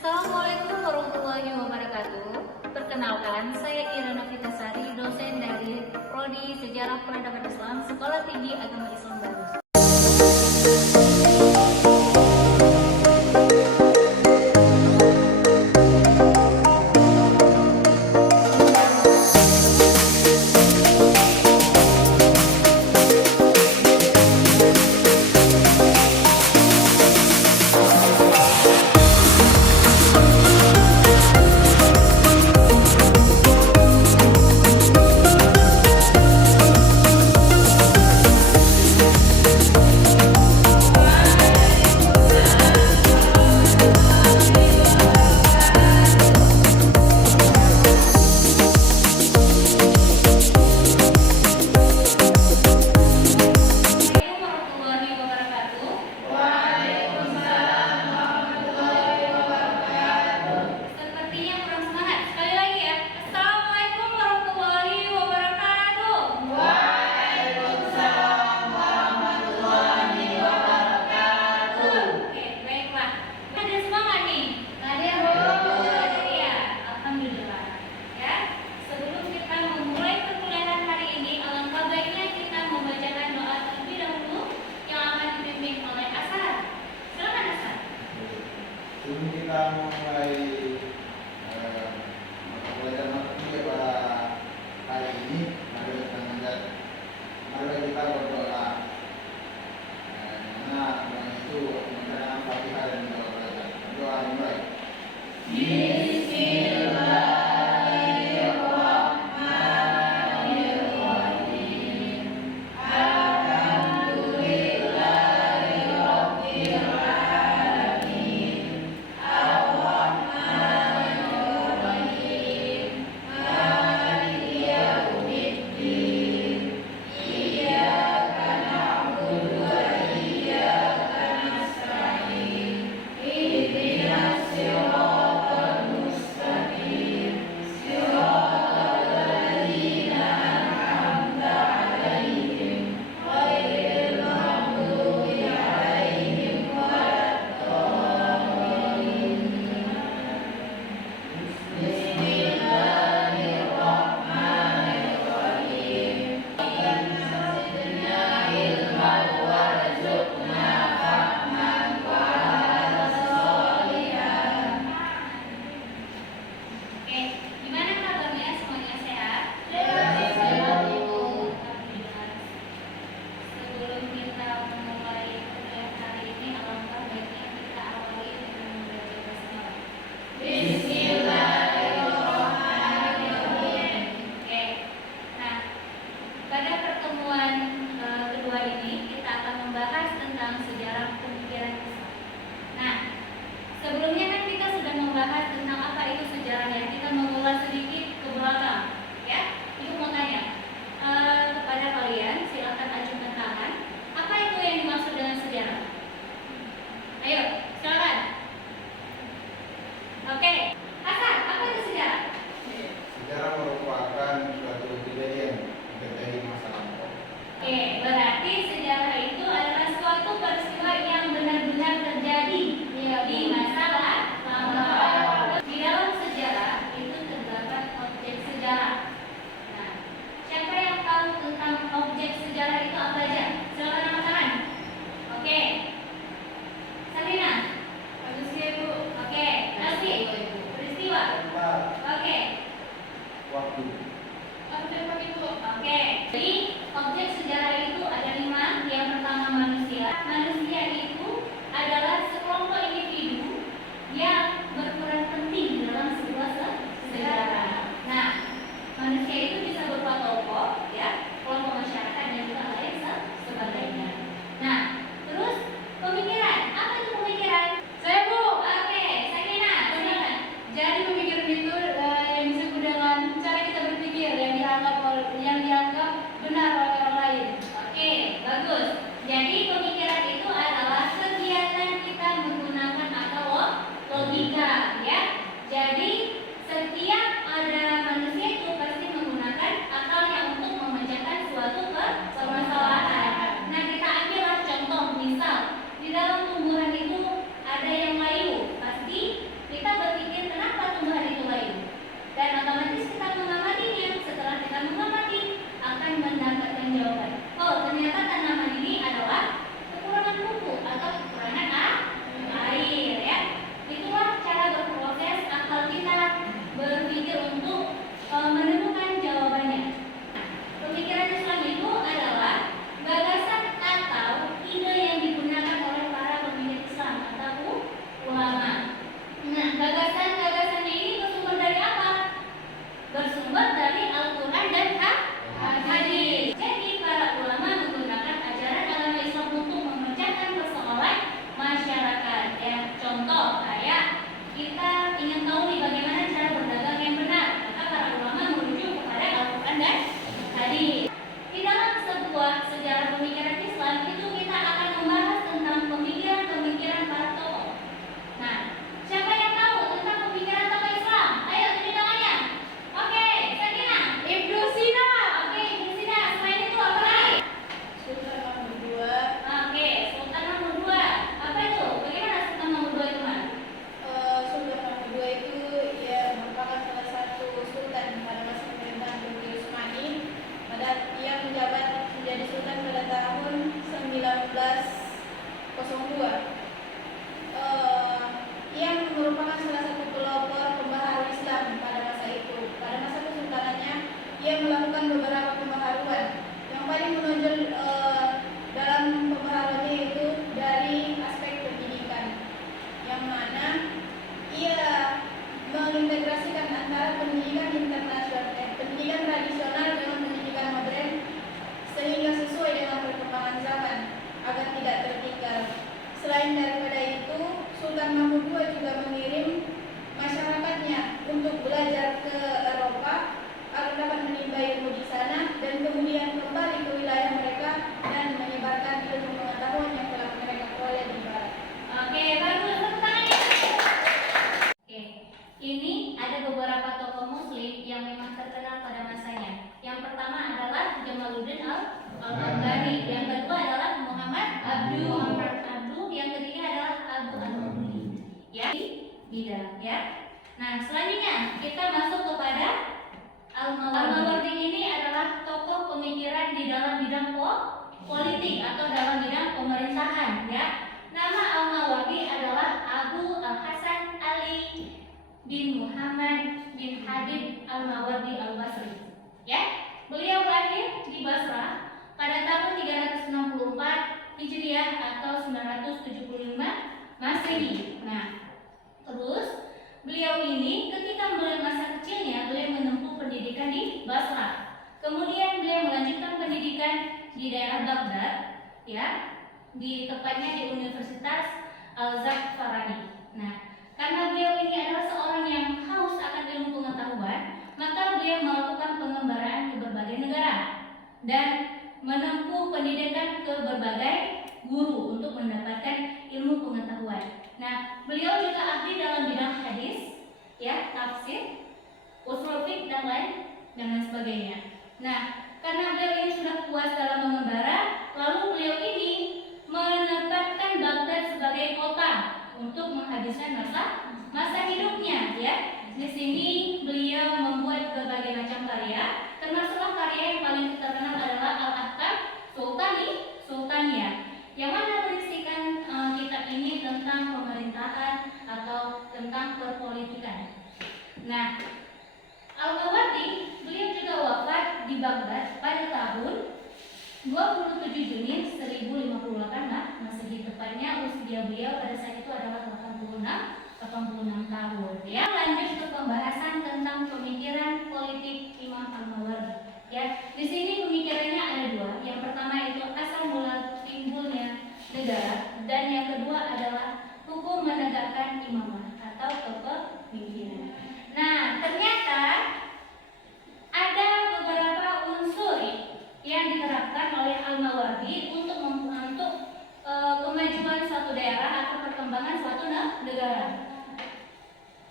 Assalamualaikum warahmatullahi wabarakatuh. Perkenalkan, saya Irana Fitasari, dosen dari Prodi Sejarah Peradaban Islam, Sekolah Tinggi Agama Islam Barus. Sebelum kita mulai pelajaran mata kuliah pada hari ini, mari kita berdoa. Karena doa itu mengenai Fatihah dan doa belajar. Doa dimulai. ingin tahu nih bagaimana cara berdagang yang benar, maka para ulama merujuk kepada Al-Quran dan hadis. Di dalam sebuah sejarah pemikiran Islam itu kita akan membahas tentang pemikiran-pemikiran para tokoh. Nah, siapa yang tahu tentang pemikiran tokoh Islam? Ayo tunjuk tangannya. Oke, Sakina. Ibnu Sina. Oke, Ibnu Sina. Selain itu apa lagi? Sultan Mahmud II. Oke, Sultan Mahmud II. Apa itu? Bagaimana Sultan Mahmud II itu, Mas? Sultan Mahmud II itu ya merupakan salah satu sultan pada masa pemerintahan Turki Utsmani. Ia menjabat menjadi sultan pada tahun 1902. Ia merupakan salah satu pelopor pembaharu Islam pada masa itu. Pada masa kesultanannya, ia melakukan beberapa pembaharuan. Yang paling menonjol dalam pembaharuannya itu dari aspek pendidikan, yang mana ia mengintegrasikan antara pendidikan pendidikan tradisional dengan pendidikan modern sehingga sesuai dengan perkembangan zaman agar tidak tertinggal. Selain daripada itu, Sultan Mahmud II juga mengirim masyarakatnya untuk belajar ke Eropa agar dapat menimba ilmu di sana dan kemudian kembali ke wilayah mereka dan menyebarkan ilmu pengetahuan yang telah mereka peroleh di barat. Oke, bagus. Tepuk tangannya. Oke, ini ada beberapa tokoh Muslim yang memang terkenal pada masanya. Yang pertama adalah Jamaluddin Al-Afghani, yang kedua adalah Muhammad Abduh, yang ketiga adalah Abu al-Mawdudi. Ya, bidang ya. Nah, selanjutnya kita masuk kepada Al-Mawardi. Ini adalah tokoh pemikiran di dalam bidang politik atau dalam bidang pemerintahan ya. Nama Al-Mawardi adalah Abu Al-Hasan Ali bin Muhammad bin Habib Al-Mawardi Al-Basri. Ya, beliau lahir di Basra pada tahun 364 Hijriah atau 975 Masehi. Nah, terus beliau ini ketika masa kecilnya beliau menempuh pendidikan di Basra. Kemudian beliau melanjutkan pendidikan di daerah Baghdad, ya, tepatnya di Universitas Al-Za'farani. Nah, karena beliau ini adalah seorang yang haus akan ilmu pengetahuan, maka beliau melakukan pengembaraan ke berbagai negara dan menempuh pendidikan ke berbagai guru untuk mendapatkan ilmu pengetahuan. Nah, beliau juga ahli dalam bidang hadis, ya, tafsir, ushul fiqh dan lain sebagainya. Nah, karena beliau ini sudah puas dalam mengembara, lalu beliau ini menempatkan Baghdad sebagai kota untuk menghabiskan masa hidupnya, ya. Di sini beliau membuat berbagai macam karya, termasuklah karya yang paling terkenal adalah Al-Ahkam Sultaniyah, yang mana berisikan kitab ini tentang pemerintahan atau tentang perpolitikan. Nah, Al-Mawardi beliau juga wafat di Baghdad pada tahun 27 Juni 1058 Masehi, tepatnya usia beliau pada saat itu adalah 86 tahun. Ya, lanjut ke pembahasan tentang pemikiran politik Imam Al-Mawardi. Ya, di sini pemikirannya ada dua. Yang pertama itu asal mula timbulnya negara, dan yang kedua adalah hukum menegakkan imamah atau kepemimpinan. Nah, ternyata ada beberapa unsur yang diterapkan oleh Al-Mawardi untuk kemajuan suatu daerah atau perkembangan suatu negara.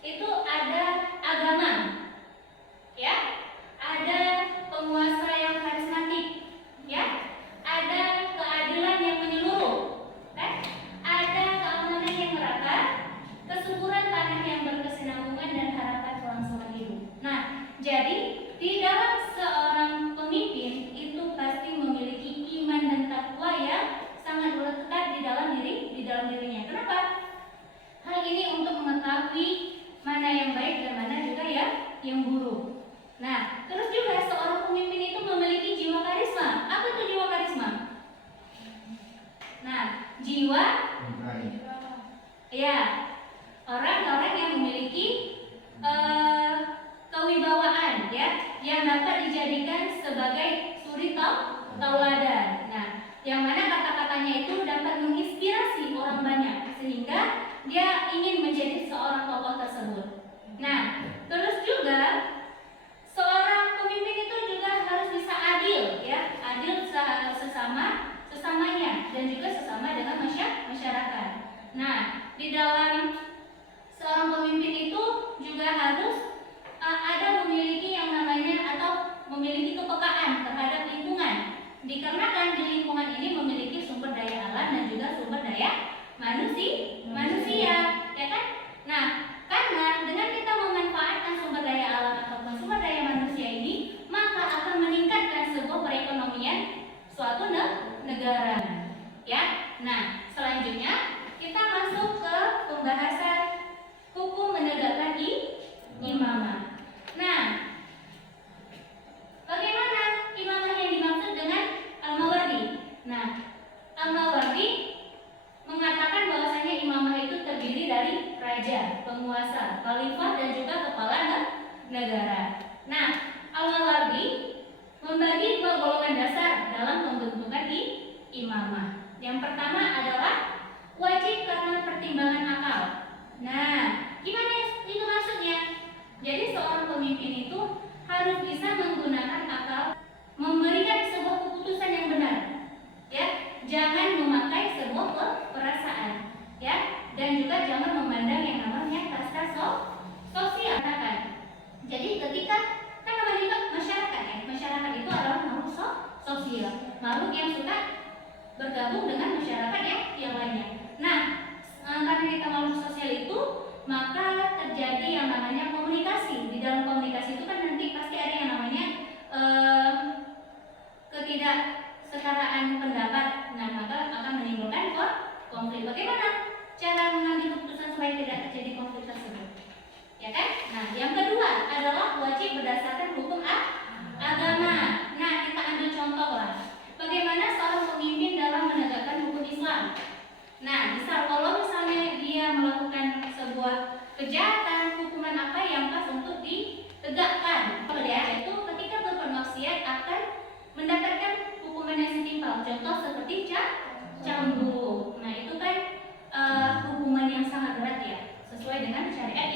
Itu ada agama, ya, ada penguasa yang karismatik, ya, ada keadilan yang menyeluruh, ada keamanan yang merata, kesuburan tanah yang berkesinambungan dan harapan kelangsungan hidup. Nah, jadi di dalam seorang pemimpin itu pasti memiliki iman dan takwa yang sangat melekat di dalam dirinya. Kenapa? Hal ini untuk mengetahui mana yang baik dan mana juga yang buruk. Nah, terus juga seorang pemimpin itu memiliki jiwa karisma. Apa itu jiwa karisma? Nah, jiwa, ya, orang-orang yang memiliki kewibawaan, ya, yang dapat dijadikan sebagai suri tauladan. Nah, yang mana kata-katanya itu dapat menginspirasi orang banyak sehingga dia ingin menjadi seorang tokoh tersebut. Nah, terus juga seorang pemimpin itu juga harus bisa adil, ya, adil sesamanya dan juga sesama dengan masyarakat. Nah, di dalam seorang pemimpin itu juga harus ada memiliki yang namanya atau memiliki kepekaan terhadap lingkungan. Dikarenakan di lingkungan ini memiliki sumber daya alam dan juga sumber daya manusia, ya kan? Nah, karena dengan kita memanfaatkan sumber daya alam ataupun sumber daya manusia ini, maka akan meningkatkan sebuah perekonomian suatu negara. Ya. Nah, selanjutnya kita masuk ke pembahasan hukum menegakkan imamah. Nah, bagaimana imamah yang dimaksud dengan Al-Mawardi? Nah, Al-Mawardi mengatakan bahwasanya imamah itu terdiri dari raja, penguasa, khalifah dan juga kepala negara. Nah, Al-Mawardi membagi dua golongan dasar dalam pembentukan imamah. Yang pertama adalah wajib karena pertimbangan akal. Nah, gimana itu maksudnya? Jadi seorang pemimpin itu harus bisa menggunakan akal, memberikan sebuah keputusan yang benar. Ya, jangan memakai sebuah perasaan, ya, dan juga jangan memandang yang namanya kasta sosial. Jadi ketika kan namanya juga masyarakat, ya, masyarakat itu adalah makhluk sosial, makhluk yang suka bergabung dengan masyarakat yang lainnya. Nah, karena kita makhluk sosial itu, maka terjadi yang namanya komunikasi. Di dalam komunikasi itu kan nanti pasti ada yang namanya ketidaksetaraan pendapat. Nah, maka akan menimbulkan konflik. Bagaimana cara mengambil keputusan supaya tidak terjadi konflik tersebut? Ya kan? Nah, yang kedua adalah wajib berdasarkan hukum agama. Nah, kita ambil contoh lah. Bagaimana seorang pemimpin dalam menegakkan hukum Islam? Nah, kalau misalnya dia melakukan sebuah kejahatan, hukuman apa yang pas untuk ditegakkan? Yaitu ketika bermaksiat akan mendapatkan hukuman yang setimpal. Contoh seperti cambuk. Nah, itu kan hukuman yang sangat berat, ya, sesuai dengan syariat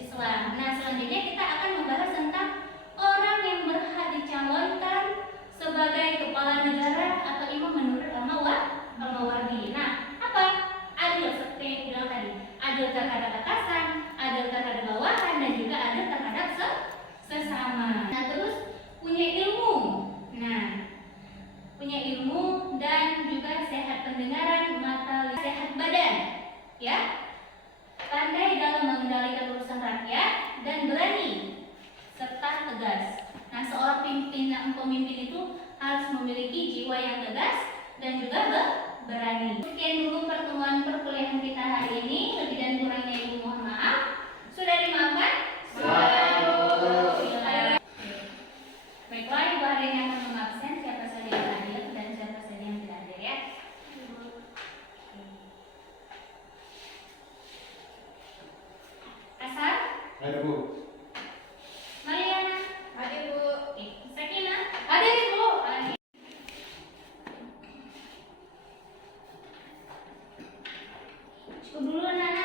Islam. Nah, selanjutnya kita akan membahas tentang orang yang berhak dicalonkan sebagai kepala negara atau imam menurut Al-Mawardi. Nah, apa? Adil seperti yang bilang tadi. Adil terhadap atasan, adil terhadap bawahan, dan juga adil terhadap sesama. Nah, terus punya ilmu. Nah, punya ilmu dan juga sehat pendengaran, mata, sehat badan, ya. Pandai dalam mengendalikan urusan rakyat dan berani serta tegas. Nah, seorang pemimpin itu harus memiliki jiwa yang tegas dan juga berani. Sekian dulu pertemuan perkuliahan kita hari ini. Lebih dan kurangnya ibu mohon maaf. Sudah dimaafkan? Baiklah, ibu ada yang akan mengabsen. Siapa saja yang hadir dan siapa saja yang tidak hadir, ya. Asar? Hadir, Bu. Mariana? Hadir, Bu. Oke. Sakina? Hadir, Bu. Hadir. Cukup dulu, Nana.